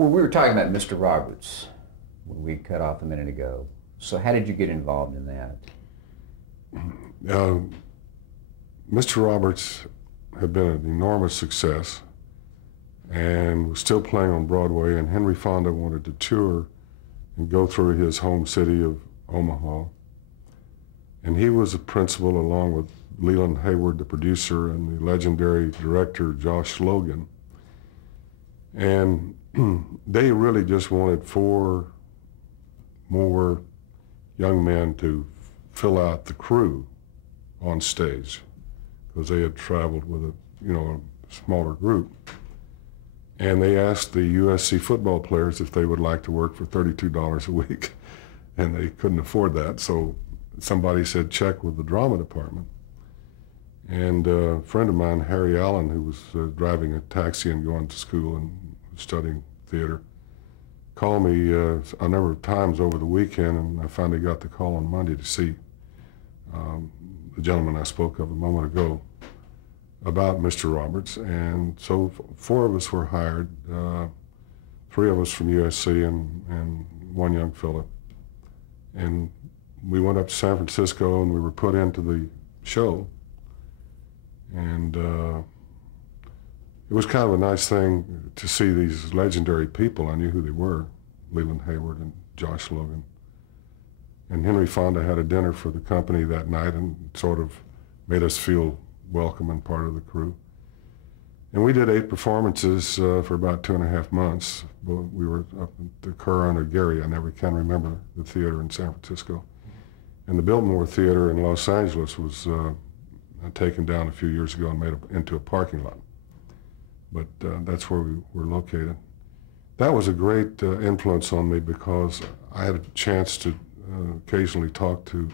Well, we were talking about Mr. Roberts when we cut off a minute ago. So how did you get involved in that? Mr. Roberts had been an enormous success and was still playing on Broadway, and Henry Fonda wanted to tour and go through his home city of Omaha. And he was a principal along with Leland Hayward, the producer, and the legendary director, Josh Logan. And they really just wanted 4 more young men to fill out the crew on stage, because they had traveled with a smaller group. And they asked the USC football players if they would like to work for $32 a week, and they couldn't afford that. So somebody said, check with the drama department. And a friend of mine, Harry Allen, who was driving a taxi and going to school and studying theater, called me a number of times over the weekend, and I finally got the call on Monday to see the gentleman I spoke of a moment ago about Mr. Roberts. And so 4 of us were hired, 3 of us from USC and 1 young fellow. And we went up to San Francisco and we were put into the show. And it was kind of a nice thing to see these legendary people. I knew who they were, Leland Hayward and Josh Logan. And Henry Fonda had a dinner for the company that night and sort of made us feel welcome and part of the crew. And we did 8 performances for about 2.5 months. We were up at the Curran or Gary, I never can remember the theater in San Francisco. And the Biltmore Theater in Los Angeles was taken down a few years ago and made into a parking lot. But that's where we were located. That was a great influence on me, because I had a chance to occasionally talk to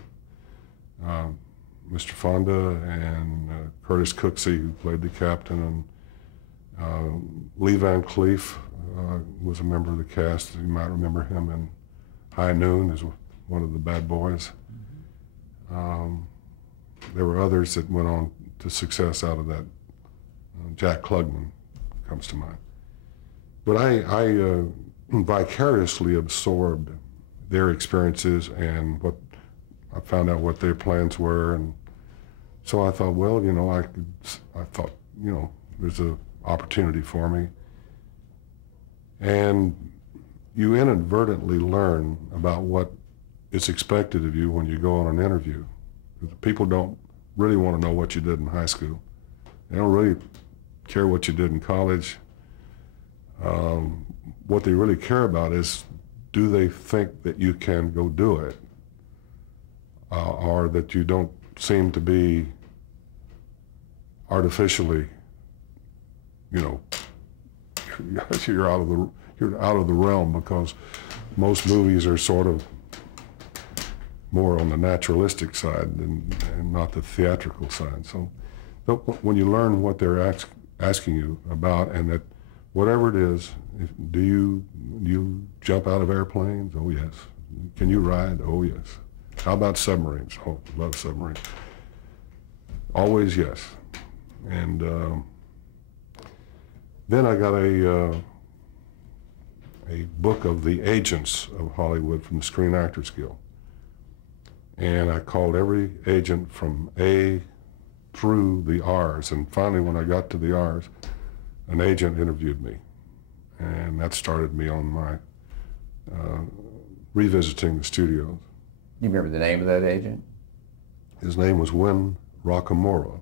Mr. Fonda and Curtis Cooksey, who played the captain, and Lee Van Cleef was a member of the cast. You might remember him in High Noon as one of the bad boys. There were others that went on to success out of that. Jack Klugman comes to mind. But I vicariously absorbed their experiences, and I found out what their plans were. And so I thought, well, there's an opportunity for me. And you inadvertently learn about what is expected of you when you go on an interview. People don't really want to know what you did in high school. They don't really care what you did in college. What they really care about is, do they think that you can go do it? Or that you don't seem to be artificially, you're out of the realm, because most movies are sort of more on the naturalistic side and not the theatrical side. So when you learn what they're asking you about, and that whatever it is, do you jump out of airplanes? Oh, yes. Can you ride? Oh, yes. How about submarines? Oh, love submarines. Always yes. And then I got a book of the agents of Hollywood from the Screen Actors Guild. And I called every agent from A through the R's. And finally, when I got to the R's, an agent interviewed me. And that started me on my revisiting the studios. You remember the name of that agent? His name was Win Rockamora.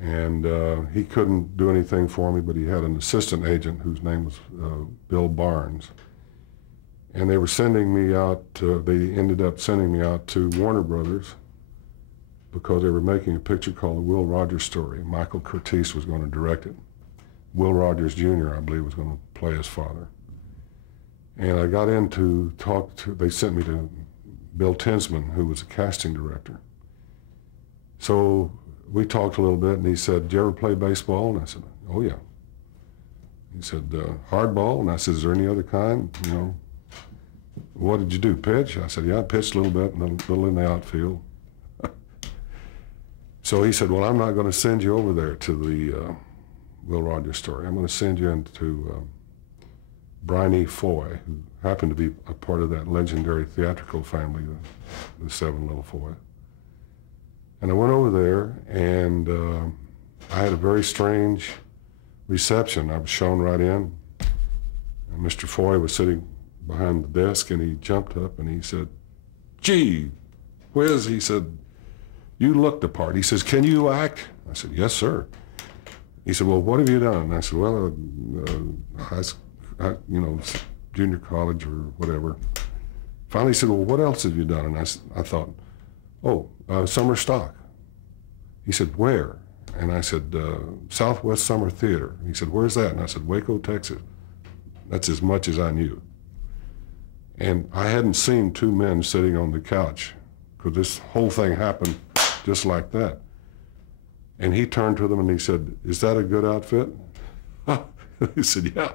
And he couldn't do anything for me, but he had an assistant agent whose name was Bill Barnes. And they were sending me out, they ended up sending me out to Warner Brothers, because they were making a picture called The Will Rogers Story. Michael Curtiz was going to direct it. Will Rogers Jr., I believe, was going to play his father. And I got in to talk to, they sent me to Bill Tinsman, who was a casting director. So we talked a little bit, and he said, "Did you ever play baseball?" And I said, "Oh, yeah." He said, "Hardball?" And I said, "Is there any other kind? What did you do, pitch?" I said, "Yeah, I pitched a little bit, and a little in the outfield." So he said, "Well, I'm not going to send you over there to the Will Rogers Story. I'm going to send you into Bryony Foy, who happened to be a part of that legendary theatrical family, the Seven Little Foy. And I went over there, and I had a very strange reception. I was shown right in, and Mr. Foy was sitting behind the desk, and he jumped up and he said, "Gee, Whiz," he said, "you look the part." He says, "Can you act?" I said, "Yes, sir." He said, "Well, what have you done?" And I said, "Well, junior college or whatever." Finally, he said, "Well, what else have you done?" And I thought, "Oh, summer stock." He said, "Where?" And I said, "Southwest Summer Theater." He said, "Where's that?" And I said, "Waco, Texas." That's as much as I knew. And I hadn't seen two men sitting on the couch, because this whole thing happened just like that. And he turned to them and he said, "Is that a good outfit?" He said, "Yeah."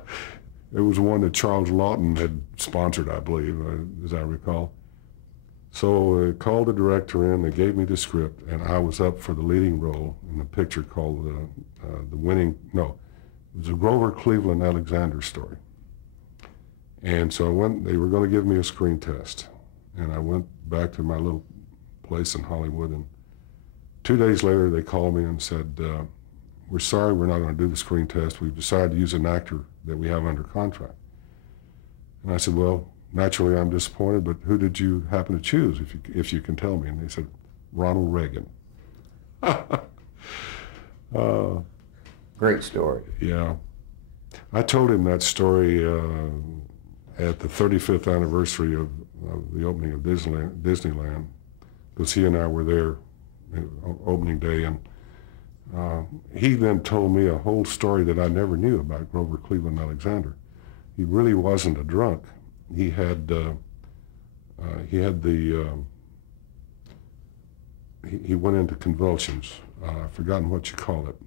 It was one that Charles Lawton had sponsored, I believe, as I recall. So I called the director in, they gave me the script, and I was up for the leading role in the picture called it was a Grover Cleveland Alexander story. And so I went, they were going to give me a screen test. And I went back to my little place in Hollywood, and 2 days later they called me and said, "We're sorry, we're not going to do the screen test. We've decided to use an actor that we have under contract." And I said, "Well, naturally I'm disappointed, but who did you happen to choose, if you can tell me?" And they said, "Ronald Reagan." Great story. Yeah. I told him that story at the 35th anniversary of the opening of Disneyland, because he and I were there on opening day, and he then told me a whole story that I never knew about Grover Cleveland Alexander. He really wasn't a drunk. He had he went into convulsions. I've forgotten what you call it,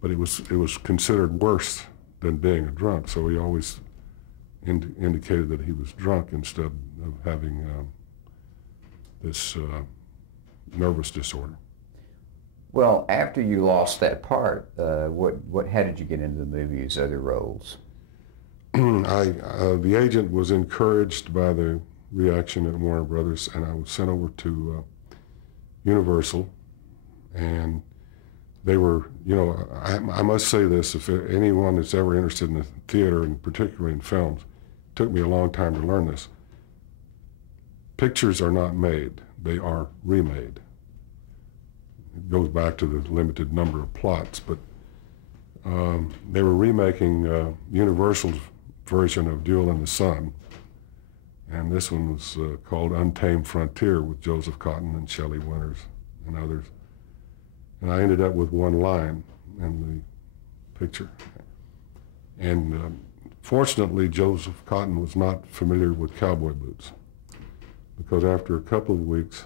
but it was considered worse than being a drunk. So he always indicated that he was drunk instead of having this nervous disorder. Well, after you lost that part, how did you get into the movies, other roles? The agent was encouraged by the reaction at Warner Brothers, and I was sent over to Universal, and they were, I must say this, if anyone that's ever interested in the theater, and particularly in films, it took me a long time to learn this. Pictures are not made, they are remade. It goes back to the limited number of plots, but they were remaking Universal's version of Duel in the Sun, and this one was called Untamed Frontier, with Joseph Cotton and Shelley Winters and others. And I ended up with one line in the picture. And fortunately, Joseph Cotton was not familiar with cowboy boots, because after a couple of weeks,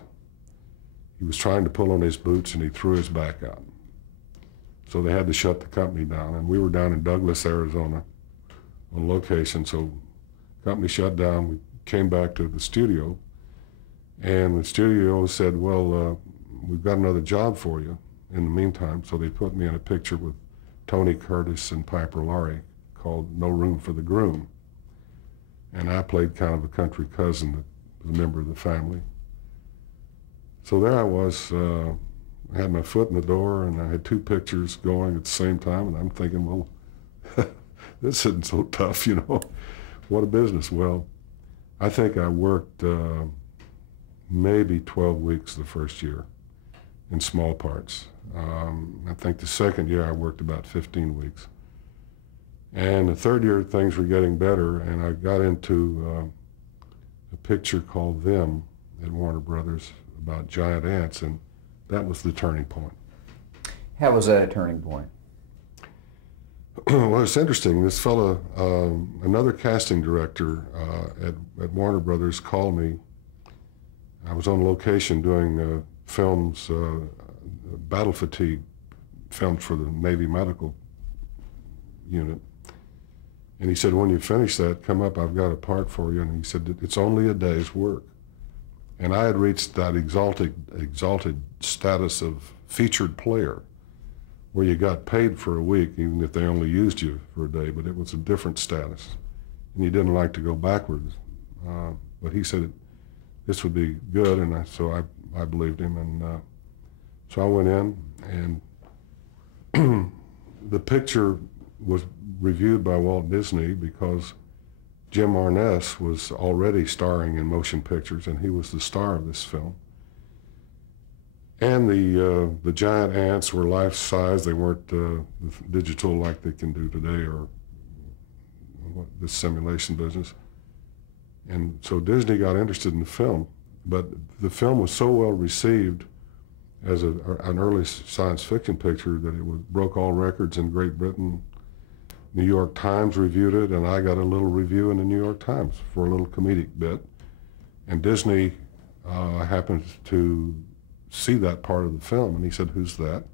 he was trying to pull on his boots and he threw his back out. So they had to shut the company down, and we were down in Douglas, Arizona on location. So the company shut down. We came back to the studio, and the studio said, "Well, we've got another job for you in the meantime." So they put me in a picture with Tony Curtis and Piper Laurie called No Room for the Groom. And I played kind of a country cousin that was a member of the family. So there I was, I had my foot in the door, and I had two pictures going at the same time, and I'm thinking, well, this isn't so tough, what a business. Well, I think I worked maybe 12 weeks the first year in small parts. I think the second year I worked about 15 weeks. And the third year things were getting better, and I got into a picture called Them at Warner Brothers about giant ants, and that was the turning point. How was that a turning point? Well, it's interesting. This fellow, another casting director at Warner Brothers, called me. I was on location doing films, battle fatigue films for the Navy Medical Unit. And he said, "When you finish that, come up, I've got a part for you." And he said, "It's only a day's work." And I had reached that exalted status of featured player, where you got paid for a week, even if they only used you for a day, but it was a different status. and he didn't like to go backwards. But he said this would be good, and so I believed him, and so I went in, and the picture was reviewed by Walt Disney because Jim Arness was already starring in motion pictures, and he was the star of this film. And the giant ants were life-size. They weren't digital like they can do today, or this simulation business. And so Disney got interested in the film, but the film was so well received as an early science fiction picture that it broke all records in Great Britain. New York Times reviewed it, and I got a little review in the New York Times for a little comedic bit. And Disney happened to see that part of the film, and he said, "Who's that?"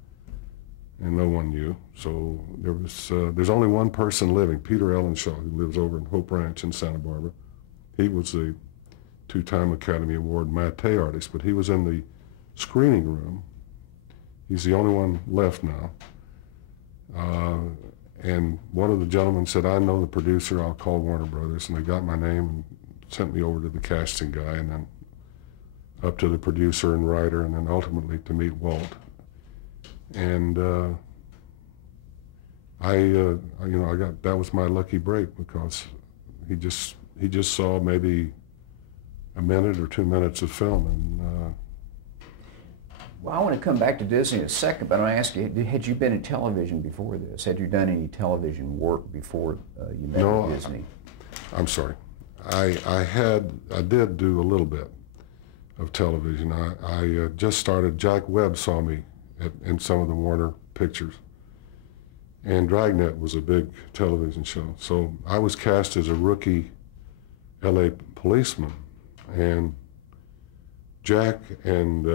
And no one knew. So there's only one person living, Peter Ellenshaw, who lives over in Hope Ranch in Santa Barbara. He was a two-time Academy Award maté artist, but he was in the screening room. He's the only one left now. And one of the gentlemen said, "I know the producer, I'll call Warner Brothers." And they got my name and sent me over to the casting guy, and then up to the producer and writer, and then ultimately to meet Walt. And that was my lucky break, because he just saw maybe a minute or 2 minutes of film, and well, I want to come back to Disney in a second, but I want to ask you, had you been in television before this? Had you done any television work before you met with Disney? I'm sorry. I did do a little bit of television. I just started. Jack Webb saw me in some of the Warner pictures, and Dragnet was a big television show. So I was cast as a rookie LA policeman, and Jack and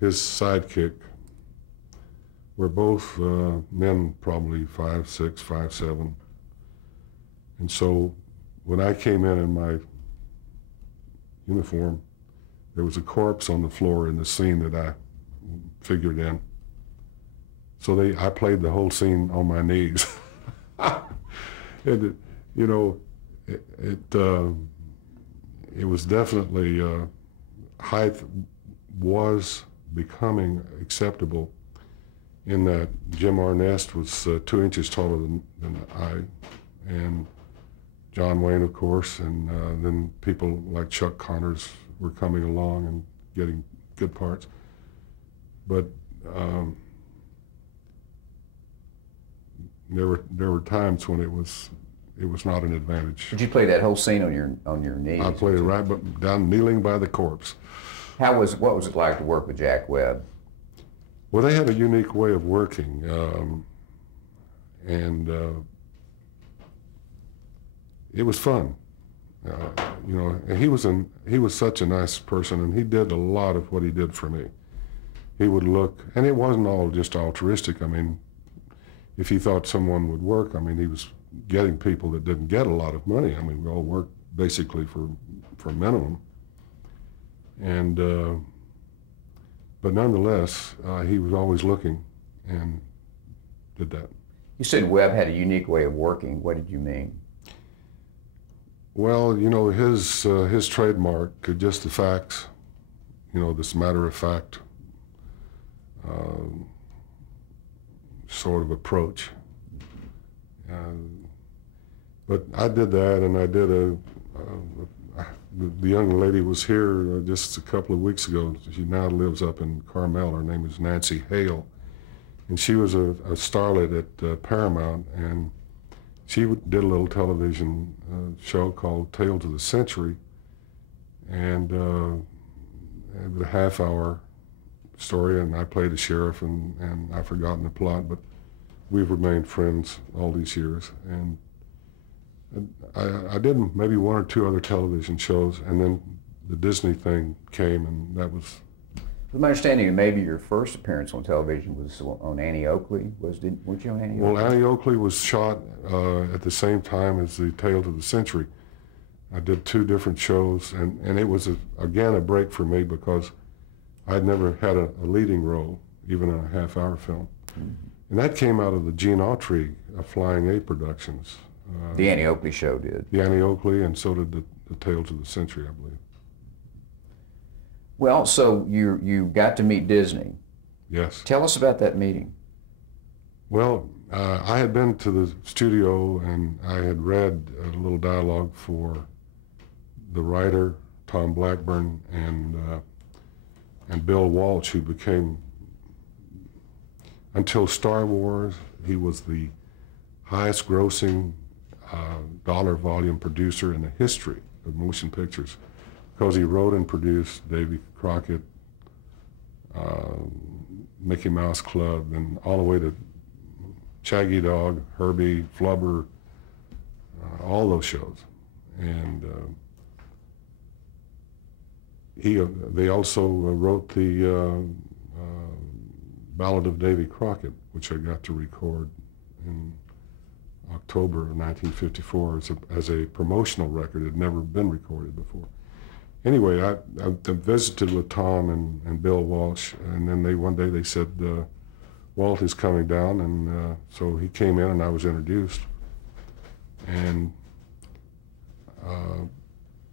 his sidekick were both men, probably 5'6", 5'7". And so when I came in my uniform, there was a corpse on the floor in the scene that I figured in. So I played the whole scene on my knees. And it was definitely, height was becoming acceptable, in that Jim Arness was 2 inches taller than I, and John Wayne, of course, and then people like Chuck Connors were coming along and getting good parts. But there were times when it was not an advantage. Did you play that whole scene on your knees? I played it right down, kneeling by the corpse. What was it like to work with Jack Webb? Well, they had a unique way of working, and it was fun. And he was such a nice person, and he did a lot of what he did for me. He would look, and it wasn't all just altruistic. I mean, if he thought someone would work, I mean, he was getting people that didn't get a lot of money. I mean, we all worked basically for minimum. And but nonetheless, he was always looking, and did that. You said Webb had a unique way of working. What did you mean? Well, his trademark, just the facts, this matter-of-fact sort of approach. But I did that, and I did the young lady was here just a couple of weeks ago. She now lives up in Carmel. Her name is Nancy Hale, and she was a starlet at Paramount, and she did a little television show called Tales of the Century, and it was a half-hour story, and I played a sheriff, and I've forgotten the plot, but we've remained friends all these years. And I did maybe one or two other television shows, and then the Disney thing came, and that was... With my understanding, maybe your first appearance on television was on Annie Oakley. Weren't you on Annie Oakley? Well, Annie Oakley was shot at the same time as the Tales of the Century. I did two different shows, and it was, again, a break for me, because I'd never had a leading role, even in a half-hour film. Mm-hmm. And that came out of the Gene Autry Flying A Productions. The Annie Oakley show did. The Annie Oakley, and so did the Tales of the Century, I believe. Well, so you got to meet Disney. Yes. Tell us about that meeting. Well, I had been to the studio and I had read a little dialogue for the writer, Tom Blackburn, and Bill Walsh, who became, until Star Wars, he was the highest grossing dollar volume producer in the history of motion pictures, because he wrote and produced Davy Crockett, Mickey Mouse Club, and all the way to Shaggy Dog, Herbie, Flubber, all those shows. And they also wrote the Ballad of Davy Crockett, which I got to record in October of 1954 as a promotional record. It had never been recorded before. Anyway, I visited with Tom and Bill Walsh, and then one day they said, Walt is coming down, and so he came in and I was introduced. And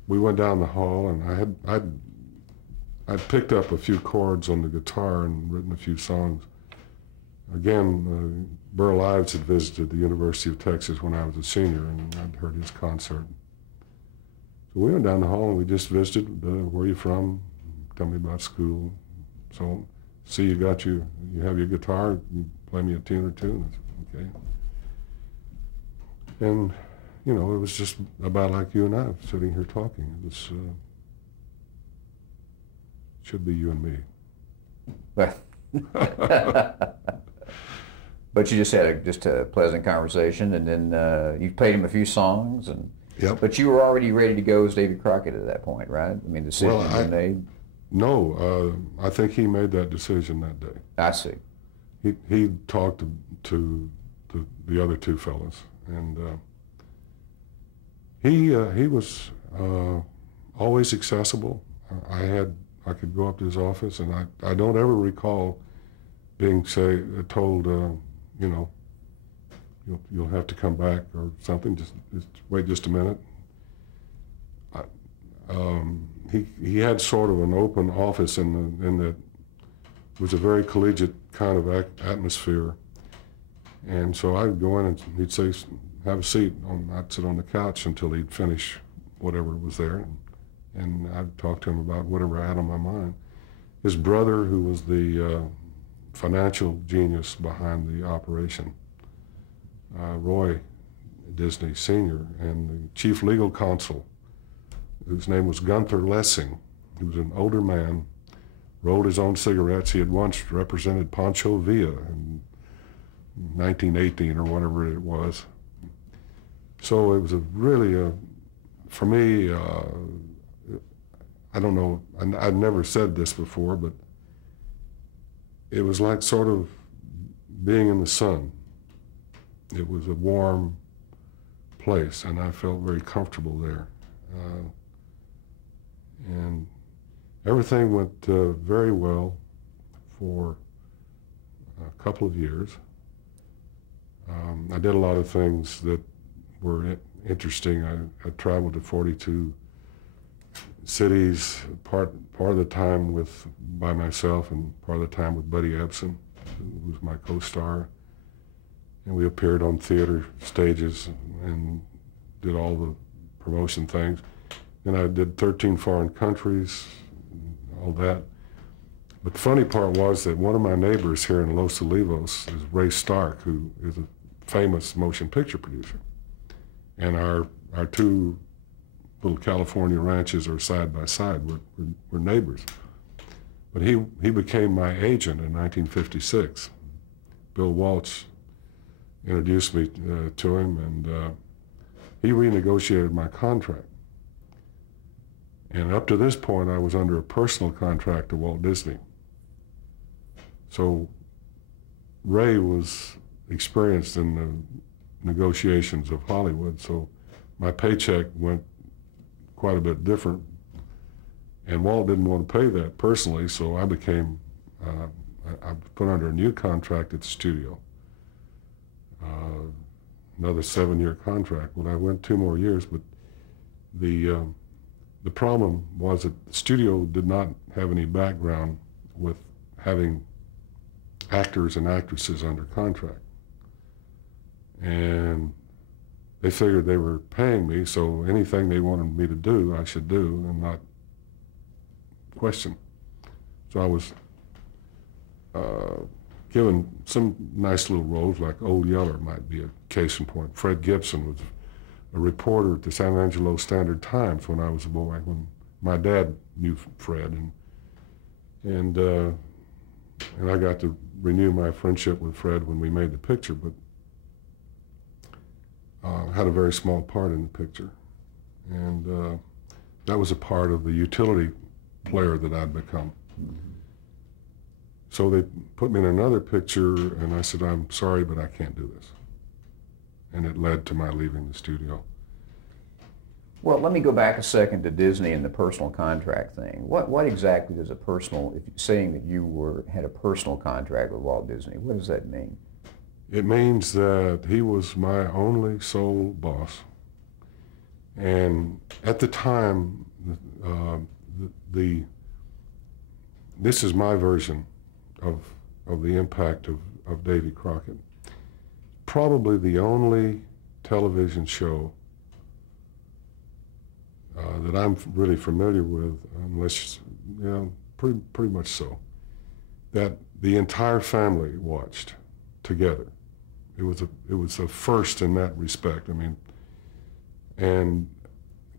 we went down the hall, and I'd picked up a few chords on the guitar and written a few songs. Again, Burl Ives had visited the University of Texas when I was a senior, and I'd heard his concert. So we went down the hall and we just visited. Where are you from? Tell me about school. So, see, you have your guitar. You play me a tune or two. Okay. And you know, it was just about like you and I sitting here talking. It was should be you and me. But you just had a pleasant conversation, and then you played him a few songs, and yep. But you were already ready to go as Davy Crockett at that point, right? I mean, the decision was made. No, I think he made that decision that day. I see. He talked to the other two fellas, and he was always accessible. I could go up to his office, and I don't ever recall being told, you know, you'll have to come back or something. Just wait just a minute. He had sort of an open office in that it was a very collegiate kind of atmosphere, and so I'd go in and he'd say, "Have a seat." I'd sit on the couch until he'd finish whatever was there, and I'd talk to him about whatever I had on my mind. His brother, who was the financial genius behind the operation, Roy Disney Sr., and the chief legal counsel, whose name was Gunther Lessing. He was an older man, rolled his own cigarettes. He had once represented Pancho Villa in 1918 or whatever it was. So it was for me, I don't know, I'd never said this before, but it was like sort of being in the sun. It was a warm place, and I felt very comfortable there. And everything went very well for a couple of years. I did a lot of things that were interesting. I traveled to 42 cities, part of the time by myself and part of the time with Buddy Ebsen, who was my co-star. And we appeared on theater stages and did all the promotion things. And I did 13 foreign countries, all that. But the funny part was that one of my neighbors here in Los Olivos is Ray Stark, who is a famous motion picture producer. And our two little California ranches are side by side. We're neighbors. But he became my agent in 1956. Bill Walsh introduced me to him, and he renegotiated my contract. And up to this point, I was under a personal contract to Walt Disney. So Ray was experienced in the negotiations of Hollywood, so my paycheck went quite a bit different. And Walt didn't want to pay that personally, so I became, I put under a new contract at the studio. another 7-year contract. Well, I went 2 more years, but the problem was that the studio did not have any background with having actors and actresses under contract. And they figured they were paying me, so anything they wanted me to do, I should do and not question. So I was given some nice little roles, like Old Yeller might be a case in point. Fred Gibson was a reporter at the San Angelo Standard-Times when I was a boy, when my dad knew Fred, and I got to renew my friendship with Fred when we made the picture, but had a very small part in the picture, and that was a part of the utility player that I'd become. Mm-hmm. So they put me in another picture, and I said, I'm sorry, but I can't do this. And it led to my leaving the studio. Well, let me go back a second to Disney and the personal contract thing. What exactly does a personal, if saying that you had a personal contract with Walt Disney, what does that mean? It means that he was my only sole boss. And at the time, this is my version of the impact of Davy Crockett. Probably the only television show that I'm really familiar with, unless, pretty much so, that the entire family watched together. It was a first in that respect. I mean, and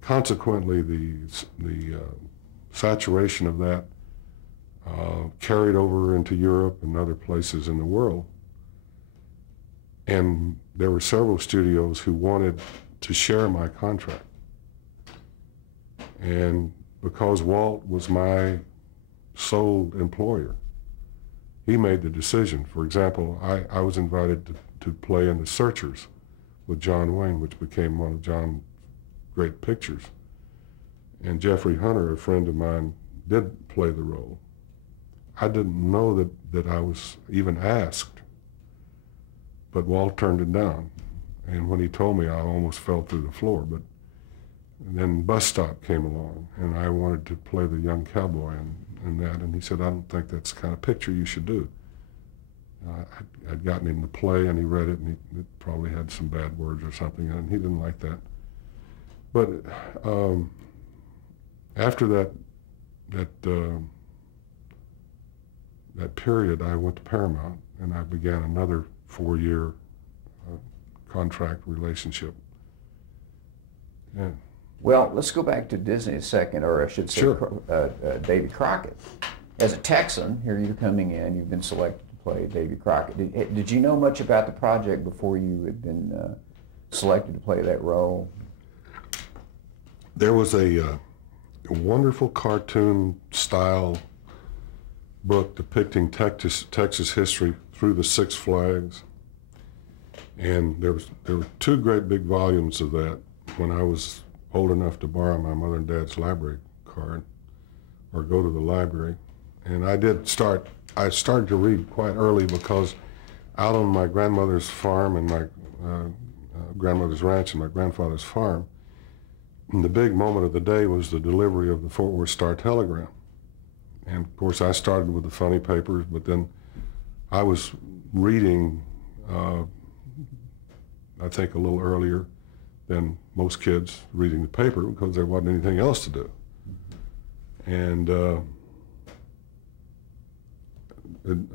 consequently, the saturation of that carried over into Europe and other places in the world. And there were several studios who wanted to share my contract. And because Walt was my sole employer, he made the decision. For example, I was invited to play in The Searchers with John Wayne, which became one of John's great pictures. And Jeffrey Hunter, a friend of mine, did play the role. I didn't know that I was even asked, but Walt turned it down. And when he told me, I almost fell through the floor. But then Bus Stop came along, and I wanted to play the young cowboy in that, and he said, I don't think that's the kind of picture you should do. I'd gotten him to play, and he read it, and it probably had some bad words or something, and he didn't like that. But after that period, I went to Paramount, and I began another 4-year contract relationship. Yeah. Well, let's go back to Disney a second, or I should say, sure. Davy Crockett. As a Texan, here you're coming in, you've been selected to play Davy Crockett. Did you know much about the project before you had been selected to play that role? There was a wonderful cartoon-style book depicting Texas history through the Six Flags, and there were 2 great big volumes of that when I was old enough to borrow my mother and dad's library card or go to the library. And I started to read quite early because out on my grandmother's farm and my grandmother's ranch and my grandfather's farm, the big moment of the day was the delivery of the Fort Worth Star-Telegram. And of course I started with the funny papers, but then I was reading, I think a little earlier than most kids reading the paper because there wasn't anything else to do. And,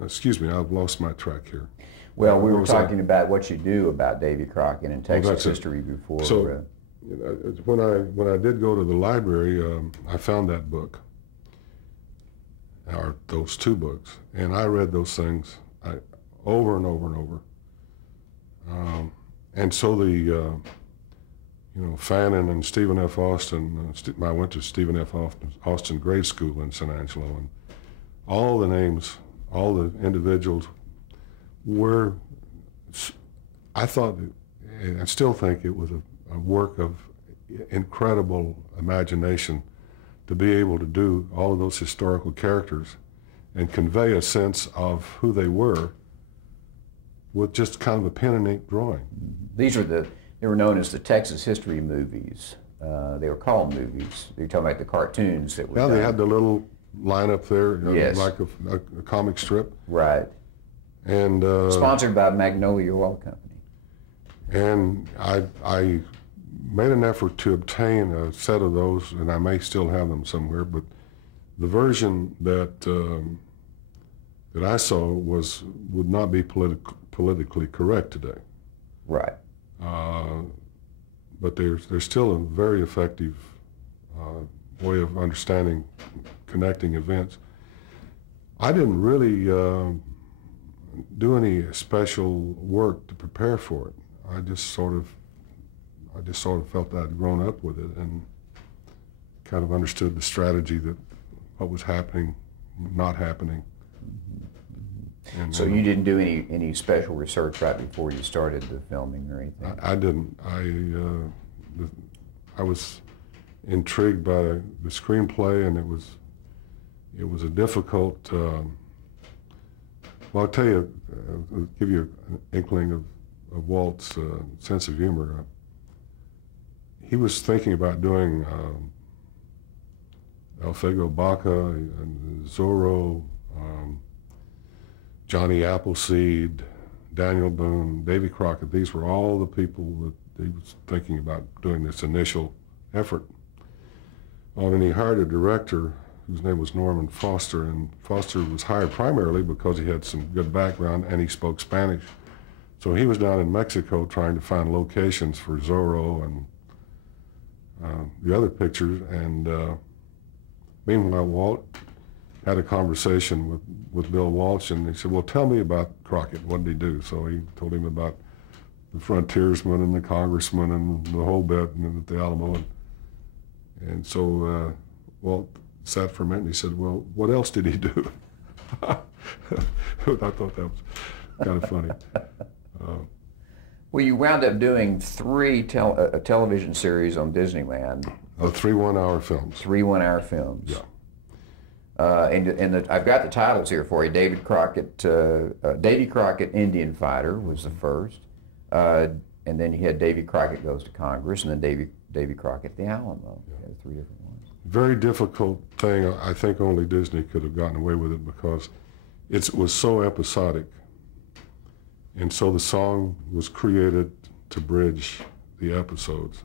excuse me, I've lost my track here. Well, we were talking about what you do about Davy Crockett and Texas history before. So, when I did go to the library, I found that book, or those 2 books, and I read those things over and over and over. And so Fannin and Stephen F. Austin, I went to Stephen F. Austin grade school in San Angelo, and all the names, all the individuals were, I thought, and I still think it was a work of incredible imagination to be able to do all of those historical characters and convey a sense of who they were with just kind of a pen and ink drawing. These are they were known as the Texas history movies. They were called movies. You're talking about the cartoons that were done. They had the little line up there, yes, like a comic strip. Right. And sponsored by Magnolia Oil Company. And I made an effort to obtain a set of those, and I may still have them somewhere, but the version that that I saw would not be politically correct today. Right. But there's still a very effective way of understanding, connecting events. I didn't really do any special work to prepare for it. I just sort of felt I'd grown up with it and kind of understood the strategy, that what was happening, not happening. And, so you didn't do any special research right before you started the filming or anything? I didn't. I was intrigued by the screenplay, and it was a difficult. Well, I'll tell you, I'll give you an inkling of Walt's sense of humor. He was thinking about doing El Fuego Baca and Zorro, Johnny Appleseed, Daniel Boone, Davy Crockett. These were all the people that he was thinking about doing this initial effort on, and he hired a director whose name was Norman Foster, and Foster was hired primarily because he had some good background and he spoke Spanish. So he was down in Mexico trying to find locations for Zorro and the other pictures, and meanwhile Walt had a conversation with Bill Walsh, and he said, well, tell me about Crockett. What did he do? So he told him about the frontiersman and the congressman and the whole bit, and at the Alamo. And so Walt sat for a minute and he said, well, what else did he do? I thought that was kind of funny. Well, you wound up doing three television series on Disneyland. 3 one-hour films. 3 1-hour films. Yeah. I've got the titles here for you. Davy Crockett, Indian Fighter was the first, and then you had Davy Crockett Goes to Congress, and then Davy Crockett the Alamo. Yeah. You had 3 different ones. Very difficult thing. I think only Disney could have gotten away with it because it was so episodic, and so the song was created to bridge the episodes,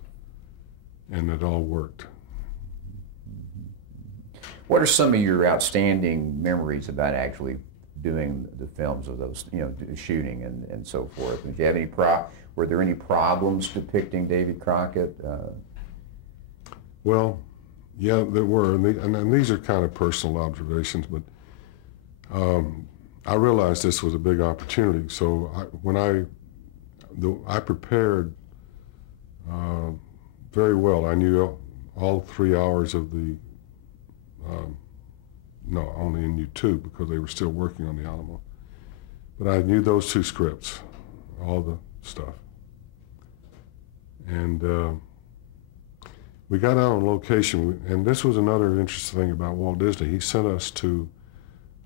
and it all worked. What are some of your outstanding memories about actually doing the films of those, shooting and so forth? Did you have any were there any problems depicting Davy Crockett? Well, yeah, there were, and these are kind of personal observations, but I realized this was a big opportunity. So when I prepared very well. I knew all 3 hours of the. No, I only knew 2 because they were still working on the Alamo. But I knew those 2 scripts, all the stuff. And we got out on location, and this was another interesting thing about Walt Disney. He sent us to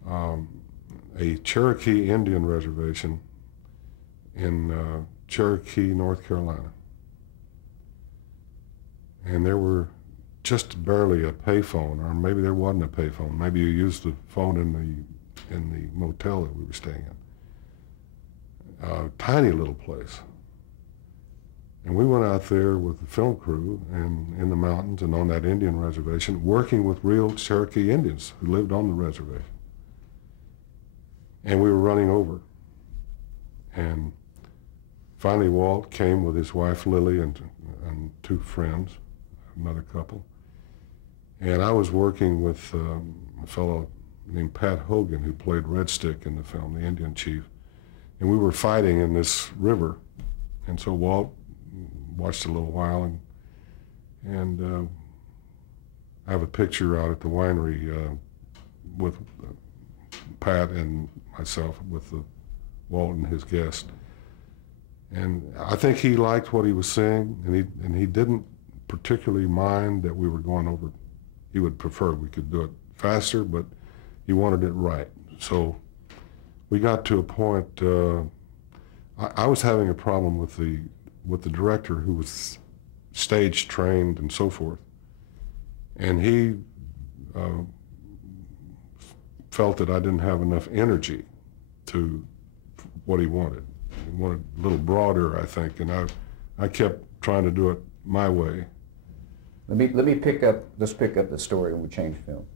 a Cherokee Indian reservation in Cherokee, North Carolina. And there were just barely a payphone, or maybe there wasn't a payphone. Maybe you used the phone in the motel that we were staying in. Tiny little place. And we went out there with the film crew and in the mountains and on that Indian reservation, working with real Cherokee Indians who lived on the reservation. And we were running over. And finally Walt came with his wife Lily and 2 friends, another couple. And I was working with a fellow named Pat Hogan, who played Red Stick in the film, the Indian chief. And we were fighting in this river. And so Walt watched a little while, and I have a picture out at the winery with Pat and myself, with Walt and his guest. And I think he liked what he was seeing, and he didn't particularly mind that we were going over. He would prefer we could do it faster, but he wanted it right. So we got to a point, I was having a problem with the director, who was stage trained and so forth, and he felt that I didn't have enough energy to what he wanted. He wanted a little broader, I think, and I kept trying to do it my way. Let's pick up the story and we change film.